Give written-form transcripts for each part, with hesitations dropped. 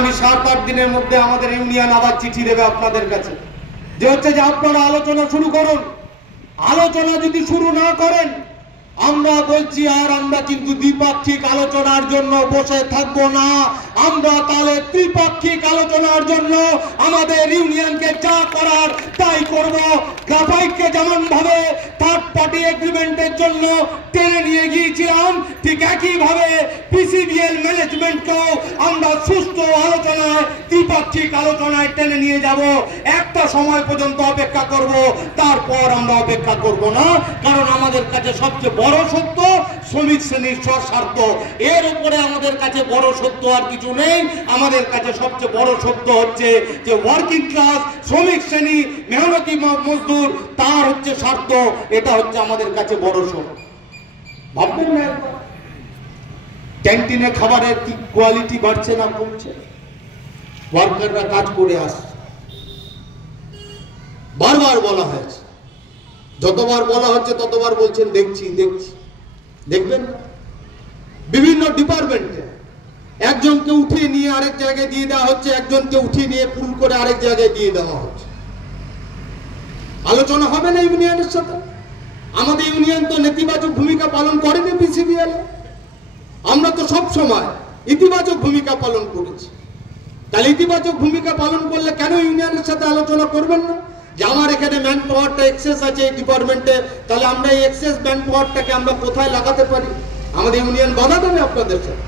আমি 7-8 দিনের মধ্যে আমাদের ইউনিয়ন আবার চিঠি দেবে আপনাদের কাছে, যে হচ্ছে যে আপনারা আলোচনা শুরু করুন। আলোচনা যদি শুরু না করেন, আমরা বলছি আর আমরা কিন্তু দ্বিপাক্ষিক আলোচনার জন্য বসে থাকবো না। আমরা তাহলে ত্রিপাক্ষিক আলোচনার জন্য আমাদের ইউনিয়নকে যা করার তাই করব। গ্রাফাইটকে যেমন ভাবে থার্ড পার্টি এগ্রিমেন্টের জন্য টেনে নিয়ে গিয়েছিলাম, ঠিক একই ভাবে পিসিবিএল ম্যানেজমেন্টকেও আমরা সুষ্ঠু আলোচনায়, ত্রিপাক্ষিক আলোচনায় টেনে নিয়ে যাব। একটা সময় পর্যন্ত অপেক্ষা করব, তারপর আমরা অপেক্ষা করব না। কারণ আমাদের কাছে সবচেয়ে বড় সত্য শ্রমিক শ্রেণীর স্বার্থ। এর উপরে আমাদের কাছে বড় সত্য আর কিছু নেই। আমাদের কাছে সবচেয়ে বড় সত্য হচ্ছে যে ওয়ার্কিং ক্লাস, শ্রমিক শ্রেণী, মেহনতি মজদুর, তার হচ্ছে স্বার্থ। এটা হচ্ছে আমাদের কাছে বড় সত্য। ভাববেন না ক্যান্টিনে খাবারের কি কোয়ালিটি বাড়ছে না কমছে? ওয়ার্কাররা কাজ করে আসছে, বারবার বলা হয়েছে, যতবার বলা হচ্ছে ততবার বলছেন দেখছি দেখছি। দেখবেন বিভিন্ন ডিপার্টমেন্টে একজনকে উঠিয়ে নিয়ে আরেক জায়গায় দিয়ে দেওয়া হচ্ছে, একজনকে উঠিয়ে নিয়ে পুল করে আরেক জায়গায় দিয়ে দেওয়া হচ্ছে। আলোচনা হবে না ইউনিয়নের সাথে? আমাদের ইউনিয়ন তো নেতিবাচক ভূমিকা পালন করেনি পিসিবিএল। আমরা তো সব সময় ইতিবাচক ভূমিকা পালন করেছি। তাহলে ইতিবাচক ভূমিকা পালন করলে কেন ইউনিয়নের সাথে আলোচনা করবেন না? যে আমার এখানে ম্যান পাওয়ারটা এক্সেস আছে এই ডিপার্টমেন্টে, তাহলে আমরা এই এক্সেস ম্যান পাওয়ারটাকে আমরা কোথায় লাগাতে পারি? আমাদের ইউনিয়ন বাধা দেবে আপনাদের সাথে।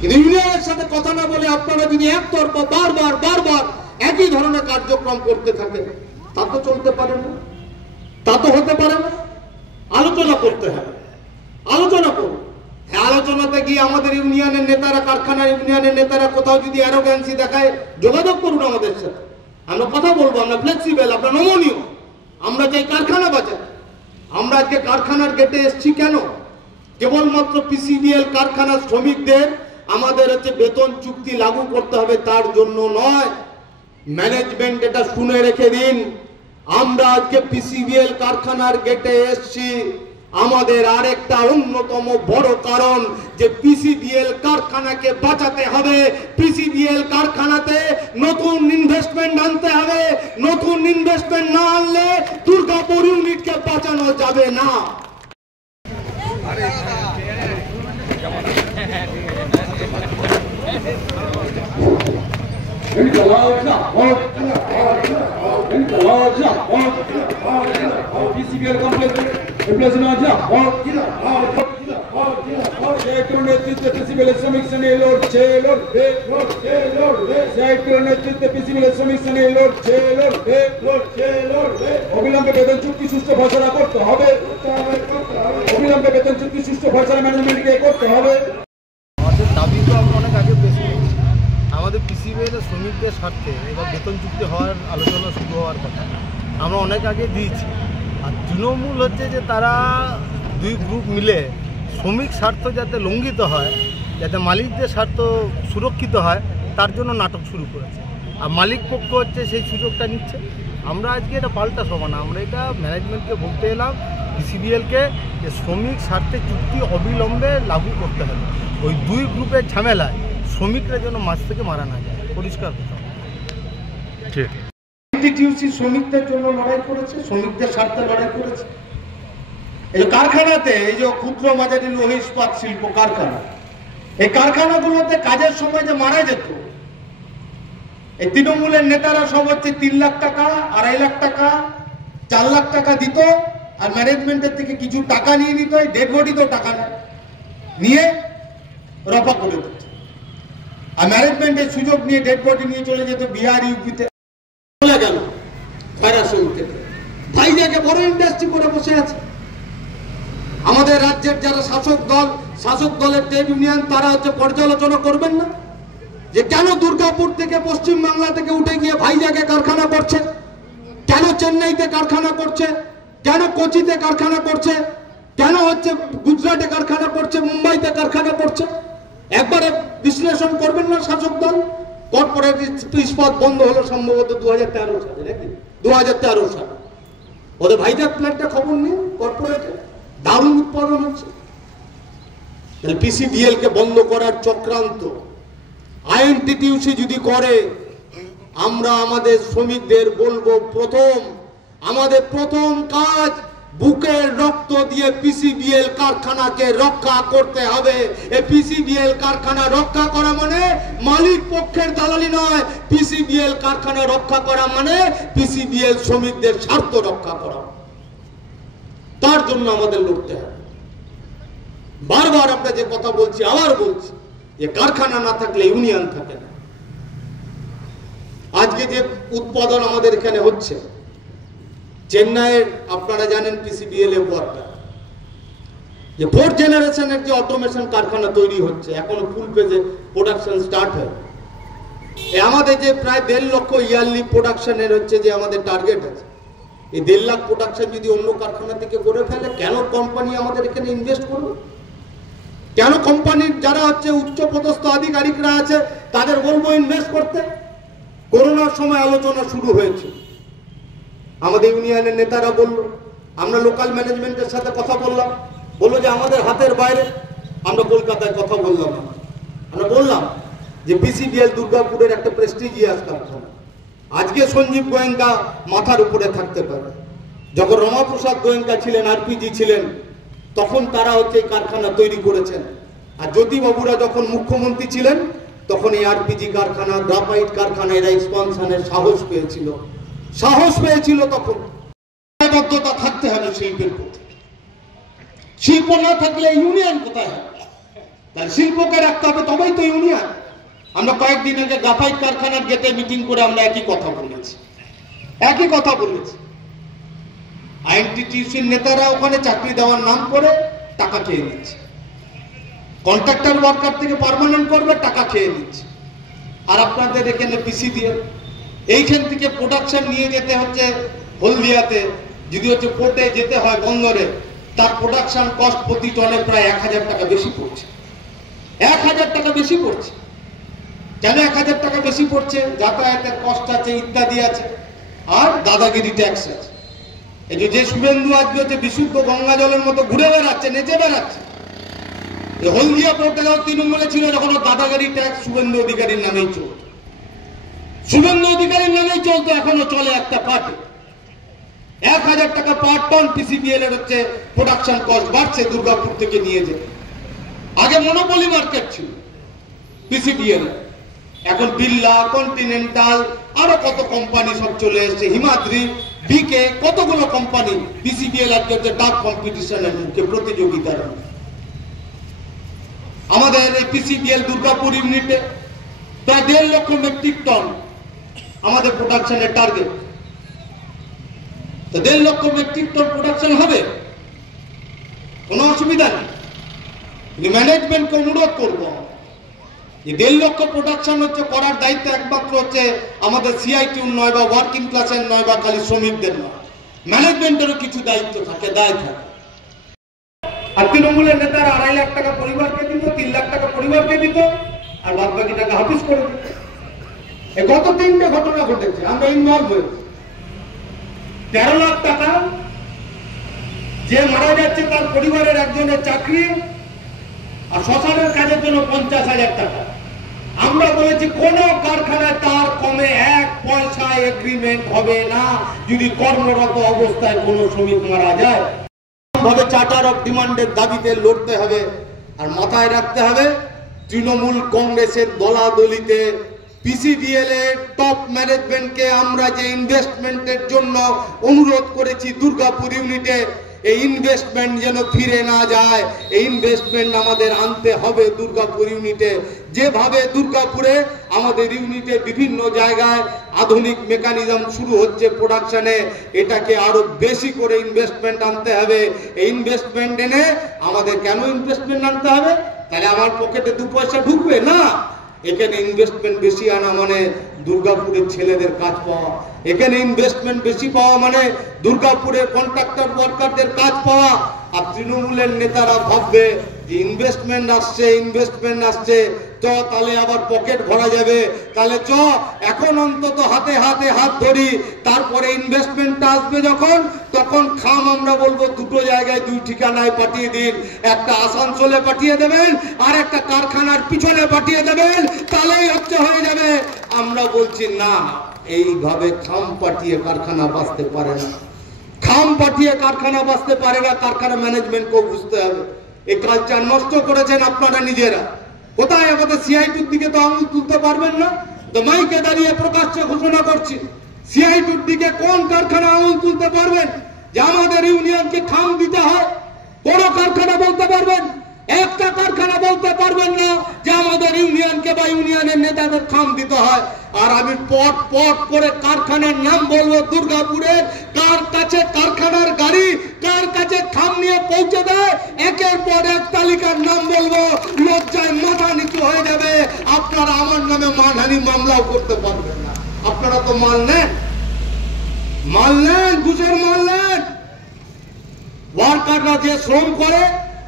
কিন্তু ইউনিয়নের সাথে কথা না বলে আপনারা যদি একতরফা বারবার বারবার একই ধরনের কার্যক্রম করতে থাকেন, তা তো চলতে পারে না, তা তো হতে পারে না। আলোচনা করতে হবে, আলোচনা করুন। আলোচনাতে গিয়ে আমাদের ইউনিয়নের নেতারা, কারখানার ইউনিয়নের নেতারা কোথাও যদি অ্যারোগ্যান্সি দেখায়, যোগাযোগ করুন আমাদের সাথে, আমরা কথা বলবো। আমরা ফ্লেক্সিবল, আমরা নমনীয়, আমরা চাই কারখানা বাঁচাই। আমরা আজকে কারখানার গেটে এসছি কেন? কেবলমাত্র পিসিবিএল কারখানার শ্রমিকদের আমাদের হচ্ছে বেতন চুক্তি লাগু করতে হবে তার জন্য নয়। ম্যানেজমেন্ট এটা শুনে রেখে দিন, আমরা আজকে পিসিবিএল কারখানার গেটে এসছি আমাদের আরেকটা অন্যতম বড় কারণ, যে পিসিবিএল কারখানাকে বাঁচাতে হবে। পিসিবিএল কারখানাতে নতুন ইনভেস্টমেন্ট আনতে হবে। নতুন ইনভেস্টমেন্ট না আনলে দুর্গাপুর ইউনিটকে বাঁচানো যাবে না। PCBL complex নেতৃত্বে পিসিবিএল শ্রমিক শ্রেণী লড়ছে লড়বে লড়ছে লড়বে। নেতৃত্বে পিসিবিএল শ্রমিক শ্রেণী লড়ছে লড়বে লড়ছে লড়বে। অবিলম্বে বেতন চুক্তি সুষ্ঠু ঘোষণা করতে হবে, অবিলম্বে বেতন চুক্তি সুষ্ঠু ঘোষণা ম্যানেজমেন্টকে করতে হবে। আমাদের দাবি তো আমরা অনেক আগে পেয়েছি। আমাদের পিসিবিএল শ্রমিকদের স্বার্থে এবার বেতন চুক্তি হওয়ার আলোচনা শুরু হওয়ার কথা আমরা অনেক আগে দিয়েছি। আর তৃণমূল হচ্ছে যে তারা দুই গ্রুপ মিলে শ্রমিক স্বার্থ যাতে লঙ্ঘিত হয়, যাতে মালিকদের স্বার্থ সুরক্ষিত হয়, তার জন্য নাটক শুরু করেছে। আর মালিক পক্ষ হচ্ছে সেই সুযোগটা নিচ্ছে। আমরা আজকে এটা পাল্টা সমান, আমরা এটা ম্যানেজমেন্টকে বলতে এলাম, পিসিবিএলকে, যে শ্রমিক স্বার্থে চুক্তি অবিলম্বে লাগু করতে হবে। ওই দুই গ্রুপের ঝামেলায় শ্রমিকরা যেন মাছ থেকে মারা না যায়, পরিষ্কার কথা। শ্রমিকদের জন্য লড়াই করেছে, শ্রমিকদের স্বার্থে লড়াই করেছে। এই যে কারখানাতে, এই যে ক্ষুদ্র মাঝারি লৌহ ইস্পাত শিল্প কারখানা, এই কারখানাগুলোতে কাজের সময় যে মারা যেত, এই তৃণমূলের নেতারা সব হচ্ছে 3 লাখ টাকা, 2.5 লাখ টাকা, 4 লাখ টাকা দিত, আর ম্যানেজমেন্টের থেকে কিছু টাকা নিয়ে নিত, ডেড বডি তো টাকা নিয়ে রফা করে দিত। আর ম্যানেজমেন্টের সুযোগ নিয়ে ডেড বডি নিয়ে চলে যেত বিহার, ইউপিতে চলে গেল। ভাইজাকে বড় ইন্ডাস্ট্রি করে বসে আছে। আমাদের রাজ্যের যারা শাসক দলের ট্রেড ইউনিয়ন, তারা হচ্ছে পর্যালোচনা করবেন না যে কেন দুর্গাপুর থেকে, পশ্চিম বাংলা থেকে উঠে গিয়ে ভাইজাকে কারখানা করছে, কেন চেন্নাইতে কারখানা করছে, কেন কোচিতে কারখানা করছে, কেন হচ্ছে গুজরাটে কারখানা করছে, মুম্বাইতে কারখানা করছে। একবারে বিশ্লেষণ করবেন না শাসক দল? কর্পোরেট ইস্পাত বন্ধ হলো সম্ভবত 2013 সালে, নাকি 2013 সালে। ওদের ভাইজাগ প্ল্যান্টটা খবর নেই, কর্পোরেটে দারুণ উৎপাদন হচ্ছে। পিসিবিএল কে বন্ধ করার চক্রান্ত আইএনটিটিউসি যদি করে, আমরা আমাদের শ্রমিকদের বলবো, আমাদের প্রথম কাজ বুকের রক্ত দিয়ে পিসিবিএল কারখানাকে রক্ষা করতে হবে। এই পিসিবিএল কারখানা রক্ষা করা মানে মালিক পক্ষের দালালি নয়। পিসিবিএল কারখানা রক্ষা করা মানে পিসিবিএল শ্রমিকদের স্বার্থ রক্ষা করা। তার জন্য আমাদের লড়তে হবে। বারবার আমরা যে কথা বলছি, আবার বলছি, যে কারখানা না থাকলে ইউনিয়ন থাকে না। আজকে যে উৎপাদন আমাদের এখানে হচ্ছে, চেন্নাইয়ের আপনারা জানেন পিসিবিএল এর ওয়ার্কার, যে 4th জেনারেশনের যে অটোমেশন কারখানা তৈরি হচ্ছে, এখনো ফুল পেজে প্রোডাকশন স্টার্ট হয়। আমাদের যে প্রায় 1.5 লক্ষ ইয়ারলি প্রোডাকশনের হচ্ছে যে আমাদের টার্গেট আছে, এই 1.5 লাখ প্রোডাকশন যদি অন্য কারখানা থেকে করে ফেলে, কেন কোম্পানি আমাদের এখানে ইনভেস্ট করবে? কেন কোম্পানির যারা হচ্ছে উচ্চপদস্থ আধিকারিকরা আছে তাদের বলবো ইনভেস্ট করতে? করোনার সময় আলোচনা শুরু হয়েছে, আমাদের ইউনিয়নের নেতারা বলল, আমরা লোকাল ম্যানেজমেন্টের সাথে কথা বললাম, বললো যে আমাদের হাতের বাইরে। আমরা কলকাতায় কথা বললাম, আমরা বললাম যে পিসিবিএল দুর্গাপুরের একটা প্রেস্টিজিয়াস কারখানা, আজকে সঞ্জীব গোয়েঙ্কা মাথার উপরে থাকতে পারে। যখন রমাপ্রসাদ গোয়েঙ্কা ছিলেন, আরপিজি ছিলেন, তখন তারা হচ্ছে এই কারখানা তৈরি করেছেন। আর জ্যোতিবাবুরা যখন মুখ্যমন্ত্রী ছিলেন, তখন এই আরপিজি কারখানা, গ্রাফাইট কারখানা এরা এক্সপানশনের সাহস পেয়েছিল। তখন দায়বদ্ধতা থাকতে হবে শিল্পের প্রতি। শিল্প না থাকলে ইউনিয়ন কোথায় হবে? তাহলে শিল্পকে রাখতে হবে, তবেই তো ইউনিয়ন। আমরা কয়েকদিন আগে গ্রাফাইট কারখানার গেটে মিটিং করে আমরা একই কথা বলেছি। আইএনটিটিউসির নেতারা ওখানে চাকরি দেওয়ার নাম করে টাকা খেয়ে নিচ্ছে, কন্ট্রাক্টর ওয়ার্কার থেকে পার্মানেন্ট করবে, টাকা খেয়ে নিচ্ছে। আর আপনাদের এখানে পিসিবিএল এইখান থেকে প্রোডাকশন নিয়ে যেতে হচ্ছে হলদিয়াতে, যদি হচ্ছে পোর্টে যেতে হয় বন্দরে, তার প্রোডাকশন কস্ট প্রতি টনে প্রায় 1000 টাকা বেশি পড়ছে। 1000 টাকা বেশি পড়ছে। কেন 1000 টাকা বেশি পড়ছে? যাতায়াতের কষ্ট আছে, ইত্যাদি আছে, আর দাদাগিরি ট্যাক্স আছে। এই যে শুভেন্দু আজকে হচ্ছে বিশুদ্ধ গঙ্গা জলের মতো ঘুরে বেড়াচ্ছে, নেচে বেড়াচ্ছে। হলদিয়া পোর্টে তৃণমূলে ছিল যখন দাদাগিরি ট্যাক্স শুভেন্দু অধিকারীর নামেই চলতো, এখনো চলে একটা পার্টি। 1000 টাকা পার টন পিসিবিএল এর হচ্ছে প্রোডাকশন কস্ট বাড়ছে দুর্গাপুর থেকে নিয়ে যেতে। আগে মনোপলি মার্কেট ছিল পিসিবিএল, এখন বিড়লা, কন্টিনেন্টাল, আরো কত কোম্পানি সব চলে এসেছে, হিমাদ্রি, বিকে, কতগুলো কোম্পানি পিসিবিএল আজকে হচ্ছে ডাক কম্পিটিশনের মুখে, প্রতিযোগিতার। আমাদের এই পিসিবিএল দুর্গাপুর ইউনিটে প্রায় 1.5 লক্ষ মেট্রিক টন আমাদের প্রোডাকশনের টার্গেট। তো 1.5 লক্ষ মেট্রিক টন প্রোডাকশন হবে, কোনো অসুবিধা নেই। ম্যানেজমেন্টকে অনুরোধ করবো, 1.5 লক্ষ প্রোডাকশন হচ্ছে করার দায়িত্ব একমাত্র হচ্ছে আমাদের সিআইটিউ নয়, বা ওয়ার্কিং ক্লাসের নয়, বা খালি শ্রমিকদের নয়, ম্যানেজমেন্টেরও কিছু দায়িত্ব থাকে, দায় থাকে। আর তৃণমূলের নেতারা 2.5 লাখ টাকা পরিবারকে দিত, 3 লাখ টাকা পরিবারকে দিত, আর বাদ বাকি টাকা হাফিস করে দিত। গত 3টে ঘটনা ঘটেছে, আমরা ইনভলভ হয়েছি। 13 লাখ টাকা যে মারা যাচ্ছে তার পরিবারের একজনের চাকরি, আর শ্মশানের কাজের জন্য 50,000 টাকা। আমরা বলেছি কোন কারখানায় তার কমে 1 পয়সা এগ্রিমেন্ট হবে না যদি কর্মরত অবস্থায় কোন শ্রমিক মারা যায়। ভাবে চার্টার অফ ডিমান্ডের দাবিতে লড়তে হবে। আর মাথায় রাখতে হবে, তৃণমূল কংগ্রেসের দলাদলিতে পিসিবিএল এর টপ ম্যানেজমেন্টকে আমরা যে ইনভেস্টমেন্টের জন্য অনুরোধ করেছি দুর্গাপুর ইউনিটে, এই ইনভেস্টমেন্ট যেন ফিরে না যায়। এই ইনভেস্টমেন্ট আমাদের আনতে হবে দুর্গাপুর ইউনিটে। যেভাবে দুর্গাপুরে আমাদের ইউনিটে বিভিন্ন জায়গায় আধুনিক মেকানিজম শুরু হচ্ছে প্রোডাকশনে, এটাকে আরো বেশি করে ইনভেস্টমেন্ট আনতে হবে। এই ইনভেস্টমেন্ট এনে আমাদের কেন ইনভেস্টমেন্ট আনতে হবে? তাহলে আমার পকেটে 2 পয়সা ঢুকবে না। এখানে ইনভেস্টমেন্ট বেশি আনা মানে দুর্গাপুরের ছেলেদের কাজ পাওয়া, এখানে ইনভেস্টমেন্ট বেশি পাওয়া মানে দুর্গাপুরের কন্ট্রাক্টর ওয়ার্কারদের কাজ পাওয়া। আর তৃণমূলের নেতারা ভাববে যে ইনভেস্টমেন্ট আসছে, চ তাহলে আবার পকেট ভরা যাবে, তাহলে চ এখন অন্তত হাতে হাতে হাত ধরি, তারপরে ইনভেস্টমেন্টটা আসবে যখন, তখন খাম আমরা বলবো দুটো জায়গায় দুই ঠিকানায় পাঠিয়ে দিন, একটা আসানসোলে পাঠিয়ে দেবেন আর একটা কারখানার পিছনে পাঠিয়ে দেবেন, তাহলেই হচ্ছে হয়ে যাবে। আমরা বলছি না, এইভাবে খাম পাঠিয়ে কারখানা বাঁচতে পারে না, খাম পাঠিয়ে কারখানা বাঁচতে পারে না। কারখানা ম্যানেজমেন্টকেও বুঝতে হবে, এই কালচার নষ্ট করেছেন আপনারা নিজেরা। কোথায় আমাদের সিআইটির দিকে তো আঙুল তুলতে পারবেন না, তো মাইকে দাঁড়িয়ে প্রকাশ্যে ঘোষণা করছি, সিআইটির দিকে কোন কারখানা আঙুল তুলতে পারবেন যে আমাদের ইউনিয়নকে খাম দিতে হয়? কোন কারখানা বলতে পারবেন? একটা কারখানা বলতে পারবেন না যে আমাদের ইউনিয়নকে বা ইউনিয়নের নেতাদের খাম দিতে হয়। আর আমি পট পট করে কারখানার নাম বলবো দুর্গাপুরের, কার কাছে কারখানার গাড়ি কার কাছে খাম নিয়ে পৌঁছে দেয়, একের পর এক তালিকার নাম বলবো, লজ্জায় মাথা নিচু হয়ে যাবে। আপনারা আমার নামে মানহানি মামলাও করতে পারবেন না। আপনারা তো মাল নেন, ঘুষের মাল নেন। ওয়ার্কাররা যে শ্রম করে,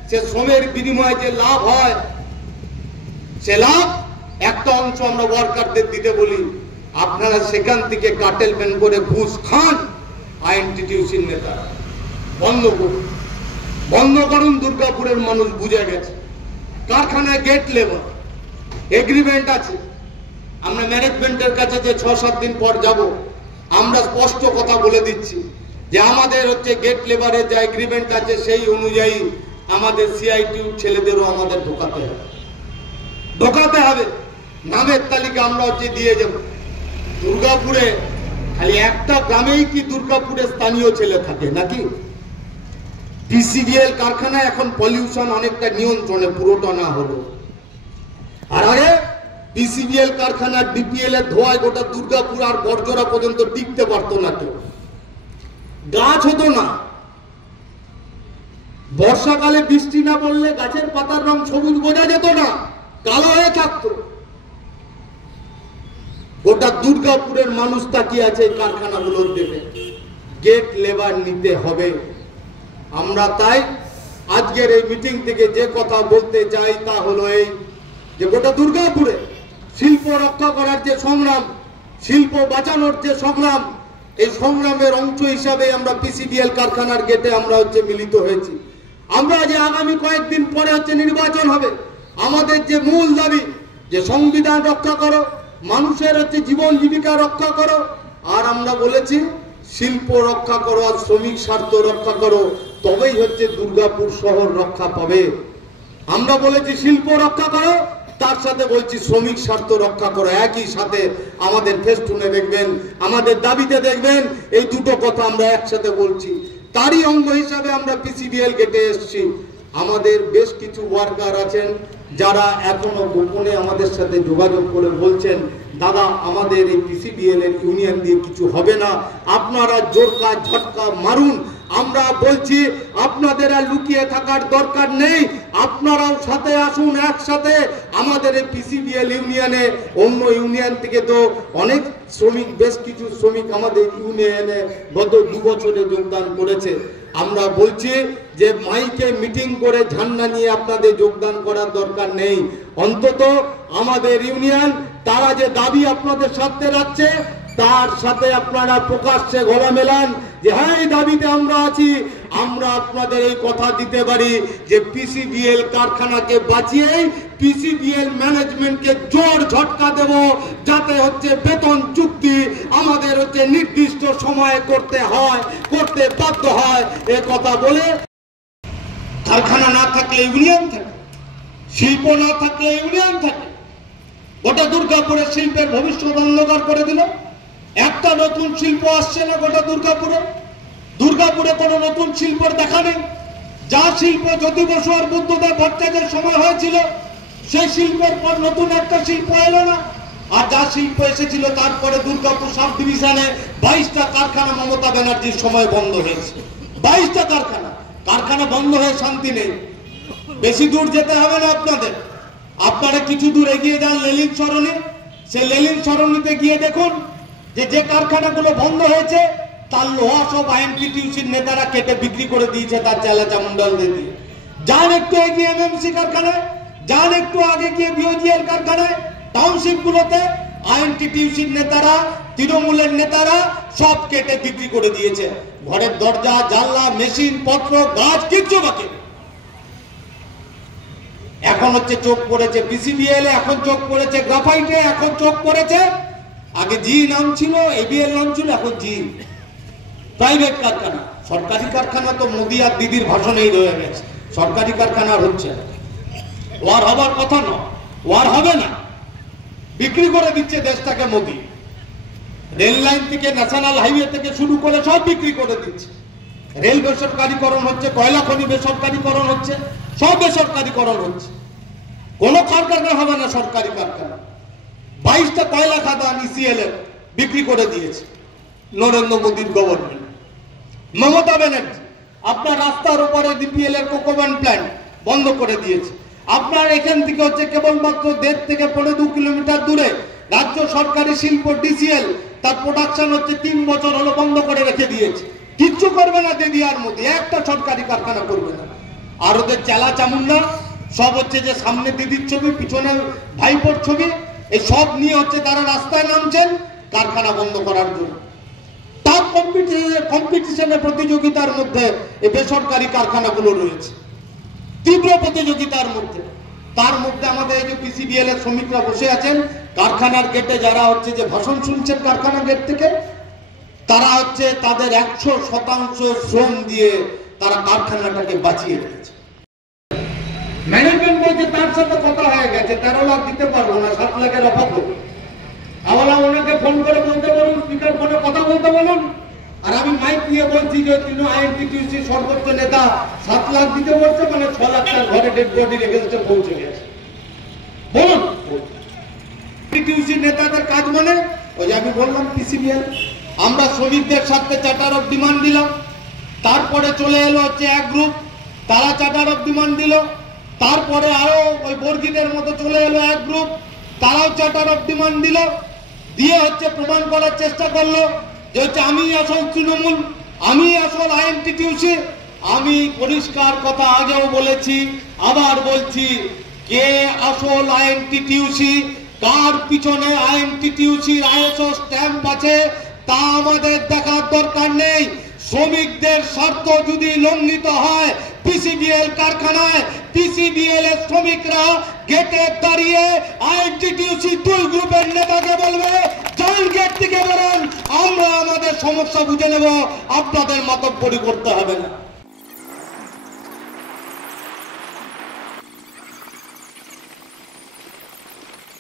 সে শ্রমের বিনিময়ে যে লাভ হয়, সে লাভ একটা অংশ আমরা ওয়ার্কারদের দিতে বলি। আপনারা সেখান থেকে কাটেল পেন করে ঘুষ খান। আইএনটিটিউসির নেতারা বন্ধ করুন, বন্ধ করুন। দুর্গাপুরের মানুষ বুঝে গেছে। কারখানায় গেট লেবার এগ্রিমেন্ট আছে। আমরা ম্যানেজমেন্টের কাছে যে 6-7 দিন পর যাব, আমরা স্পষ্ট কথা বলে দিচ্ছি যে আমাদের হচ্ছে গেট লেবারের যে এগ্রিমেন্ট আছে সেই অনুযায়ী আমাদের সিআইটিউ ছেলেদেরও আমাদের ঢোকাতে হবে। নামের তালিকা আমরা হচ্ছে দিয়ে যাব। দুর্গাপুরে খালি একটা গ্রামেই কি দুর্গাপুরে স্থানীয় ছেলে থাকে নাকি? পিসিবিএল কারখানা এখন পলিউশন অনেকটা নিয়ন্ত্রণে, পুরোটা না হলো। আর আগে পিসিবিএল কারখানার ডিপিএল এর ধোঁয়ায় গোটা দুর্গাপুর আর বর্জরা পর্যন্ত টিকতে পারতো না কেউ, গাছ হতো না। বর্ষাকালে বৃষ্টি না পড়লে গাছের পাতার রং সবুজ বোঝা যেত না, কালো হয়ে থাকতো। গোটা দুর্গাপুরের মানুষ তাকিয়ে আছে কারখানাগুলোর দিকে। গেট লেবার নিতে হবে। আমরা তাই আজকের এই মিটিং থেকে যে কথা বলতে চাই তা হলো এই, যে গোটা দুর্গাপুরে শিল্প রক্ষা করার যে সংগ্রাম, শিল্প বাঁচানোর যে সংগ্রাম, এই সংগ্রামের অংশ হিসাবে আমরা পিসিবিএল কারখানার গেটে আমরা হচ্ছে মিলিত হয়েছি। আমরা যে আগামী কয়েকদিন পরে হচ্ছে নির্বাচন হবে, আমাদের যে মূল দাবি যে সংবিধান রক্ষা করো, মানুষের হচ্ছে জীবন জীবিকা রক্ষা করো, আর আমরা বলেছি শিল্প রক্ষা করো আর শ্রমিক স্বার্থ রক্ষা করো, তবেই হচ্ছে দুর্গাপুর শহর রক্ষা পাবে। আমরা বলেছি শিল্প রক্ষা করো, তার সাথে বলছি শ্রমিক স্বার্থ রক্ষা করো। একই সাথে আমাদের ফেস্টুনে দেখবেন, আমাদের দাবিতে দেখবেন, এই দুটো কথা আমরা একসাথে বলছি। তারই অঙ্গ হিসাবে আমরা পিসিবিএল গেটে এসেছি। আমাদের বেশ কিছু ওয়ার্কার আছেন যারা এখনো গোপনে আমাদের সাথে যোগাযোগ করে বলছেন, দাদা আমাদের এই পিসিবিএল এর ইউনিয়ন দিয়ে কিছু হবে না, আপনারা জোরকা ঝটকা মারুন। আমরা বলছি আপনাদের আর লুকিয়ে থাকার দরকার নেই, আপনারাও সাথে আসুন একসাথে। আমাদের এই পিসিবিএল ইউনিয়নে অন্য ইউনিয়ন থেকে তো অনেক শ্রমিক, বেশ কিছু শ্রমিক আমাদের ইউনিয়নে গত 2 বছরে যোগদান করেছে। আমরা বলছি যে মাইকে মিটিং করে ঝান্ডা নিয়ে আপনাদের যোগদান করার দরকার নেই। অন্তত আমাদের ইউনিয়ন তারা যে দাবি আপনাদের সাথে রাখছে, তার সাথে আপনারা প্রকাশ্যে গলা মেলান যে হ্যাঁ এই দাবিতে আমরা আছি। আমরা আপনাদের এই কথা দিতে পারি যে পিসিবিএল কারখানাকে বাঁচিয়ে পিসিবিএল ম্যানেজমেন্টকে জোর ঝটকা দেব, যাতে হচ্ছে বেতন চুক্তি আমাদের হচ্ছে নির্দিষ্ট সময়ে করতে বাধ্য হয়। এ কথা বলে কারখানা না থাকলে ইউনিয়ন থাকে, শিল্প না থাকলে ইউনিয়ন থাকে। গোটা দুর্গাপুরের শিল্পের ভবিষ্যৎ অন্ধকার করে দিল। একটা নতুন শিল্প আসছে না গোটা দুর্গাপুরে কোনো নতুন শিল্পের দেখা নেই। যা শিল্প জ্যোতি বসু আর বুদ্ধদেব ভট্টাচার্যের সময় হয়েছিল, সেই শিল্পের পর নতুন একটা শিল্প এলো না। আর যা শিল্প এসেছিল তারপরে দুর্গাপুর সাব ডিভিশনে 22টা কারখানা মমতা ব্যানার্জির সময় বন্ধ হয়েছে। 22টা কারখানা বন্ধ হয়ে শান্তি নেই। বেশি দূর যেতে হবে না আপনারা কিছু দূর এগিয়ে যান লেলিন সরণি। সেই লেলিন সরণিতে গিয়ে দেখুন যে কারখানাগুলো বন্ধ হয়েছে তার লোহা সব আইএনটিটিউসির নেতারা কেটে বিক্রি করে দিয়েছে তার চালা চামুন্ডালদের দিয়ে। যান একটু এগিয়ে এমএমসি কারখানায় যান একটু আগে গিয়ে বিওজিএল কারখানায় টাউনশিপ গুলোতে আইএনটিটিউসির নেতারা, তৃণমূলের নেতারা সব কেটে বিক্রি করে দিয়েছে। ঘরের দরজা, জানলা, মেশিন পত্র, গাছ কিচ্ছু বাকি নেই। এখন হচ্ছে চোখ পড়েছে পিসিবিএল, এখন চোখ পড়েছে গ্রাফাইটে, এখন চোখ পড়েছে, আগে জি নাম ছিল, এবিএল নাম ছিল, এখন জি। প্রাইভেট কারখানা, সরকারি কারখানা তো মোদি আর দিদির ভাষণেই রয়ে গেছে। সরকারি কারখানা হচ্ছে ওয়ার হবার কথা না, ওয়ার হবে না, বিক্রি করে দিচ্ছে দেশটাকে মোদি। রেল লাইন থেকে, ন্যাশনাল হাইওয়ে থেকে শুরু করে সব বিক্রি করে দিচ্ছে। রেল বেসরকারীকরণ হচ্ছে, কয়লা খনি বেসরকারীকরণ হচ্ছে, সব বেসরকারীকরণ হচ্ছে। কোনো কারখানা হবে না সরকারি কারখানা। 22টা কয়লা খাদান ইসিএল বিক্রি করে দিয়েছে নরেন্দ্র মোদীর গভর্নমেন্ট। মমতা ব্যানার্জি আপনার রাস্তার উপরে ডিপিএল এর কোকোবান প্ল্যান্ট বন্ধ করে দিয়েছে। আপনার এখান থেকে হচ্ছে কেবলমাত্র 1.5 থেকে 2 কিলোমিটার দূরে রাজ্য সরকারি শিল্প ডিসিএল, তার প্রোডাকশন হচ্ছে 3 বছর হলো বন্ধ করে রেখে দিয়েছে। কিচ্ছু করবে না দিদি আর মোদি, একটা সরকারি কারখানা করবে না। আর ওদের চেলা চামুন্ডা সব হচ্ছে যে সামনে দিদির ছবি, পিছনে ভাইপোর ছবি, এই সব নিয়ে হচ্ছে তারা রাস্তায় নামছেন কারখানা বন্ধ করার জন্য। তার কম্পিটিশনের প্রতিযোগিতার মধ্যে এই বেসরকারি কারখানাগুলো রয়েছে, তীব্র প্রতিযোগিতার মধ্যে। তার মধ্যে আমাদের এই যে পিসিবিএল এর শ্রমিকরা বসে আছেন কারখানার গেটে, যারা হচ্ছে যে ভাষণ শুনছেন কারখানার গেট থেকে, তারা হচ্ছে তাদের 100% শ্রম দিয়ে তারা কারখানাটাকে বাঁচিয়ে রেখেছে। ম্যানেজমেন্ট বলছে তার সাথে কথা হয়ে গেছে, 13 লাখ দিতে পারবো না, 7 লাখের অফার করবো। আমরা ওনাকে ফোন করে বলতে বলুন, স্পিকার ফোনে কথা বলতে বলুন। আর আমি মাইক দিয়ে বলছি যে তিনি আইএনটিটিউসি সর্বোচ্চ নেতা 7 লাখ দিতে বলছে, মানে 6 লাখ টাকার ঘরে ডেড বডি রেখে পৌঁছে গেছে। বলুন আইএনটিটিউসি নেতাদের কাজ মানে ওই যে আমি বললাম পিসিবিএল, আমরা শ্রমিকদের সাথে চার্টার অফ ডিমান্ড দিলাম, তারপরে চলে এলো হচ্ছে এক গ্রুপ, তারা চার্টার অফ ডিমান্ড দিল, তারপরে আরো ওই বর্গীদের মতো চলে এলো এক গ্রুপ, তারাও চার্টার অফ ডিমান্ড দিল, দিয়ে হচ্ছে প্রমাণ করার চেষ্টা করলো যে হচ্ছে আমি আসল তৃণমূল, আমি আসল আইএনটিটিউসি। আমি পরিষ্কার কথা আগেও বলেছি, আবার বলছি, কে আসল আইএনটিটিউসি, কার পিছনে আইএনটিটিউসির আইএসও স্ট্যাম্প আছে তা আমাদের দেখার দরকার নেই। শ্রমিকদের স্বার্থ যদি লঙ্ঘিত হয় পিসিবিএল কারখানায়, পিসিবিএল এর শ্রমিকরা গেটে দাঁড়িয়ে আইএনটিটিউসি 2 গ্রুপের নেতাকে বলবে যান গেট থেকে বেরোন, আমরা আমাদের সমস্যা বুঝে নেব, আপনাদের মতভ্বরি করতে হবে না।